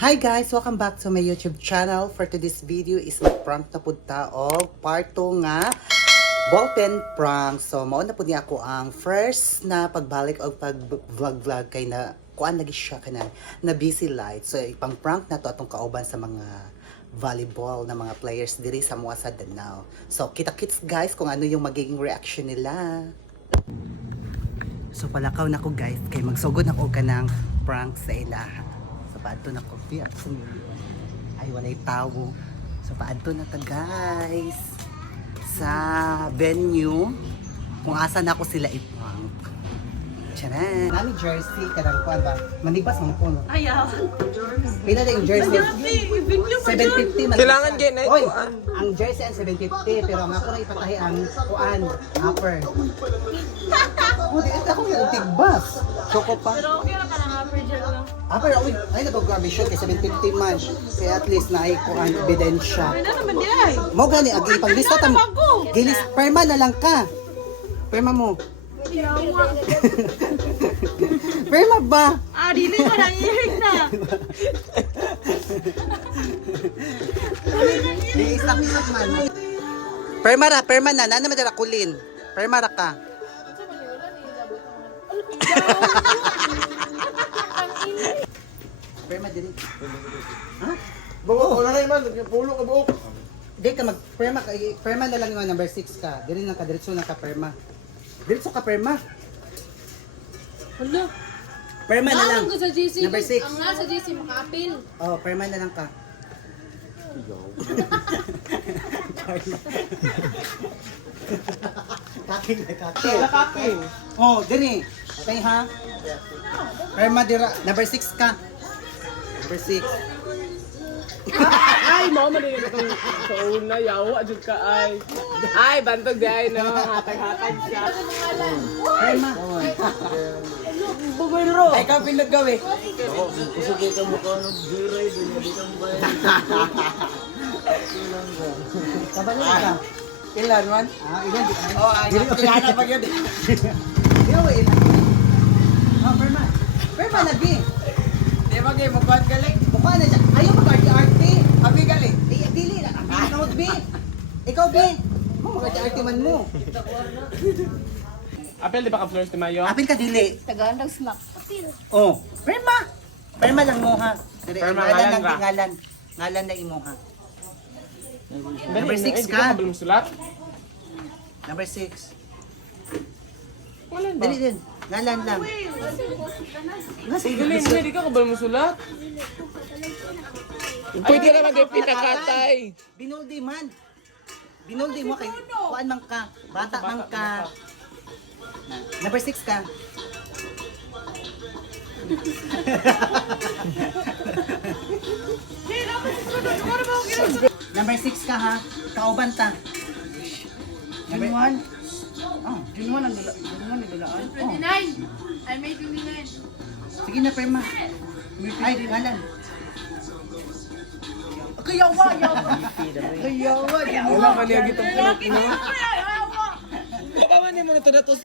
Hi guys! Welcome back to my YouTube channel. For today's video is mag-prank na po ta og part 2 nga ballpen prank. So mao na po niya ako ang first na pagbalik og pag-vlog kay na kuan lagi siya kanan na busy light. So ipang prank na to atong kauban sa mga volleyball na mga players diri sa mga sa Danao. So kita-kits guys kung ano yung magiging reaction nila. So palakaw na ko guys kay magsugod na ko kanang prank sa ilaha. Paadto na ko biya sa ay walay tawo. So paadto na ta guys sa venue kung asa na ako sila iprank. Charan. Nami jersey kadang kuan ba? Manibas man ko no. Ayaw. Pila na yung jersey? 750 man. Kailangan gay na Oy, ito. ang jersey ang 750 pero ang ako na ipatahi ang kuan upper. Oh, di ako yung tigbas. Choco pa. Pero okay lang ka lang, upper gel lang. Pero ay nag-grabe siya kay 750 man. Kaya at least na ay kuan ebidensya. Ay na naman di ay. Mo gani agi paglista tam. Gilis perma na lang ka. Perma mo. Yawa. Perma ba? Ah, dili ko nang irig na. Di isak man. Perma na naman dira kulin. Perma ra ka. Perma diri. Ha? Buok, wala na man. Pulo ka buok. Di ka perma na lang yung number 6 ka. Diri na ka diretso na ka perma. Diretso ka perma. Hala. Perma na lang. Ang sa GC. Number 6. Ang nasa GC maka-appeal. Oh, perma na lang ka. Kaking na kaking. Nakaking. Oh, dini. Okay ha? Perma dira. Number 6 ka. Number 6. Ay, mo man din itong sa una. Yawa, jud ka ay. Ay, bantog di ay, no. Hatag-hatag siya. Perma. Bumiro. Ay, ka pinagawi. Kusugay ka mukha ng giray, hindi kang bayan. Kabalo ka. Ilan man? Ilan di ay. Oh, ay, kailangan pa yun. Di ba ilan? Oh, perma. Perma lagi. Di ba kayo magkuhan galing? Mukha na siya. Ayaw mag-arte-arte. Abi galing. Dili na. Ikaw, B. Ikaw, B. Mag-arte man mo. Apel, di ba ka Flores de Mayo? Apin ka dili. Tagaan ng snack. Oh, perma. Perma lang mo ha. Perma, ngalan ngalan lang ra. ngalan. Ngalan na imo ha. Number 6 Di ka. ka kabal musulat? Number 6. Wala ba? Dili din. Ngalan lang. Galing, hindi ka kabal musulat? Pwede naman kayo pinakatay. Binuldi man. Binuldi mo kay kuan man ka. Bata man ka. Number 6 ka. Number 6 ka ha. Kauban ta. Number 1. Oh, June 1 ang nilalaan. 29. I made 29. sige na perma. Ay, ngalan. Kayawa, yawa. Ayaw, Wala man yung gitong pinok, no? Kayawa. Baka man yung monitor na to